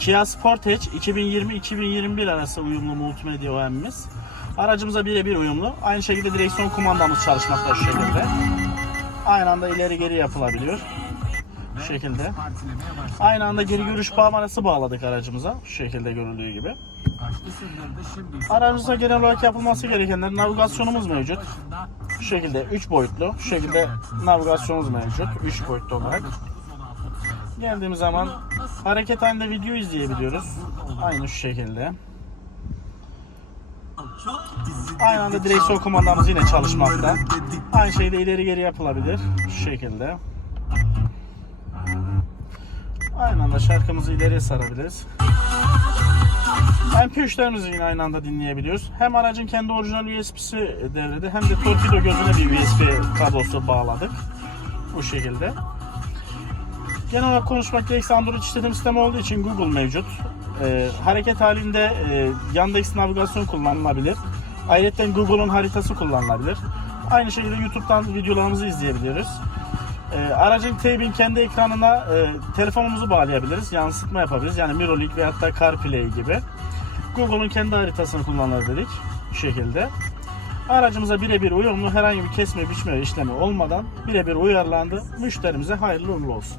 Kia Sportage 2020-2021 arası uyumlu multimedya OEM'imiz. Aracımıza birebir uyumlu. Aynı şekilde direksiyon kumandamız çalışmakta şu şekilde. Aynı anda ileri geri yapılabiliyor. Şu şekilde. Aynı anda geri görüş bağlaması bağladık aracımıza. Şu şekilde görüldüğü gibi. Aracımıza genel olarak yapılması gerekenler navigasyonumuz mevcut. Şu şekilde 3 boyutlu. Şu şekilde navigasyonumuz mevcut. 3 boyutlu olarak. Geldiğimiz zaman hareket halinde video izleyebiliyoruz. Aynı şu şekilde. Aynı anda direksiyon kumandamız yine çalışmakta. Aynı şekilde ileri geri yapılabilir. Şu şekilde. Aynı anda şarkımızı ileriye sarabiliriz. MP3'lerimizi yine aynı anda dinleyebiliyoruz. Hem aracın kendi orijinal USB'si devrede hem de torpido gözüne bir USB kablosu bağladık. Bu şekilde. Genel olarak konuşmak gerekirse Android işletim sistemi olduğu için Google mevcut. Ee, hareket halinde e, Yandex navigasyon kullanılabilir. Ayrıca Google'un haritası kullanılabilir. Aynı şekilde YouTube'dan videolarımızı izleyebiliyoruz. Ee, aracın teybin kendi ekranına e, telefonumuzu bağlayabiliriz. Yansıtma yapabiliriz. Yani Mirrorlink ve hatta CarPlay gibi. Google'un kendi haritasını kullanır dedik. Bu şekilde. Aracımıza birebir uyumlu herhangi bir kesme biçme işlemi olmadan birebir uyarlandı. Müşterimize hayırlı uğurlu olsun.